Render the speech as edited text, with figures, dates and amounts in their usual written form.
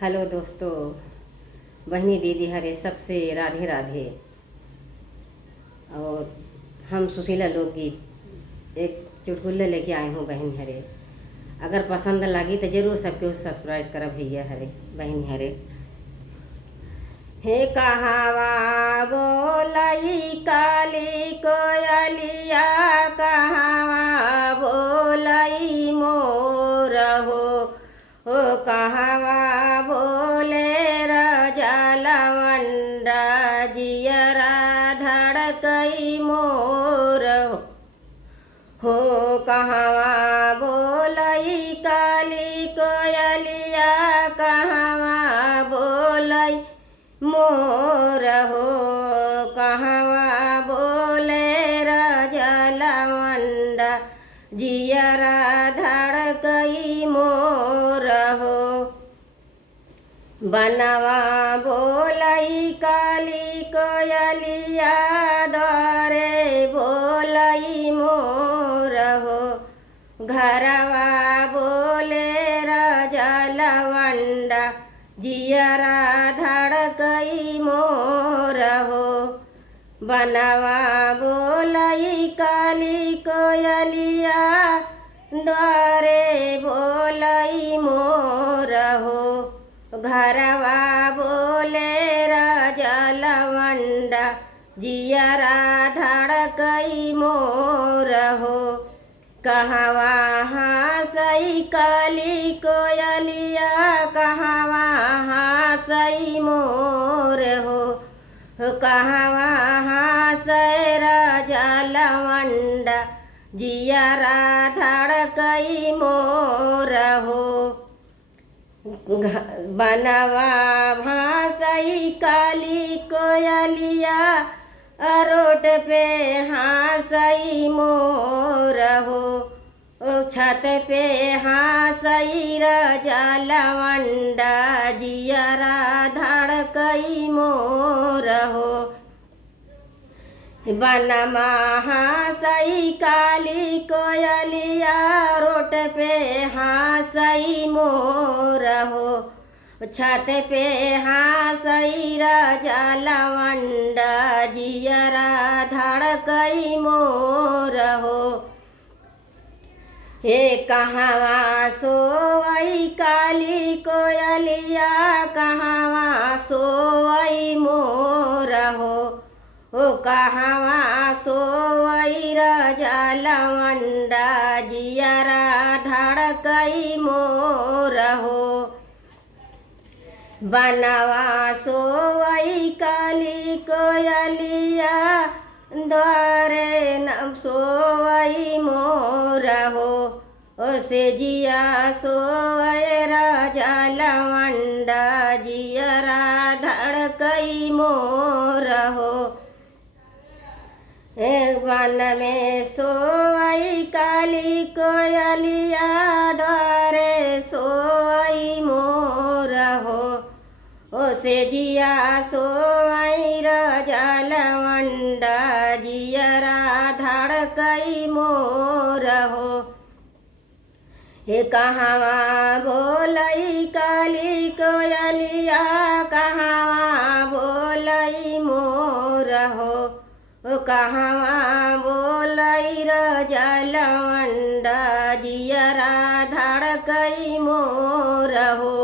Hello दोस्तों, बहनी दीदी हरे सबसे राधे राधे। और हम सुशीला लोकगीत एक चुटकुल्ले लेके आए हूँ बहन हरे। अगर पसंद लगी तो ज़रूर सबके सब्सक्राइब करा भैया हरे बहन हरे। हे कहावा बोलई काली कोयलिया, कहावा बोलई मोर हो कहावा बोले राजा लवंडा, जियरा धड़कई मोर हो कहावा बोलई काली कोयलिया, कहावा बोलई मोर हो कहावा बोले राजा लवंडा, जियरा धड़कई मोर हो। बनवा बोलई काली कोयलिया, द्वारे बोलई मोर हो घरवा बोले राजा लवंडा, जियरा धड़कई मोर हो। बनवा बोलई काली कोयलिया, द्वारे बोलई मोर हो घरवा बोले राजा लवंडा, जियरा धड़कई मोर हो। कहवा हासई काली कोयलिया, कहवा हासई मोर हो कहवा हासै राजा लवंडा, जियरा धड़कई मोर हो। बनवा भासई काली कोयलिया, रोड पे हासई मोर हो छत पे हासई राजा लवंडा, जियरा धड़कई मोर हो। बनवा हासई काली कोयलिया, रोड पे हासई मोर हो छत पे हासई राजा लवंडा, जियरा धड़कई मोर हो। हे कहवा सोवई काली कोयलिया, कहवा सोवई मोर हो कहवा सोवई राजा लवंडा, जियरा धड़कई मोर हो। बनवा सोवई काली कोयलिया, द्वारे न सोवई मोर हो से जिया सोवै राजा लवंडा, जियरा धड़कई मोर हो। वन में सोवई काली कोयलिया, द्वारे सोवई मोर हो से जिया सोवई राजा लवंडा, जियरा धड़कई मोर हो। हे कहवा बोलई काली कोयलिया, कहवा बोलई मोर हो कहवा बोलई राजा लवंडा, जियरा धड़कई मोर हो।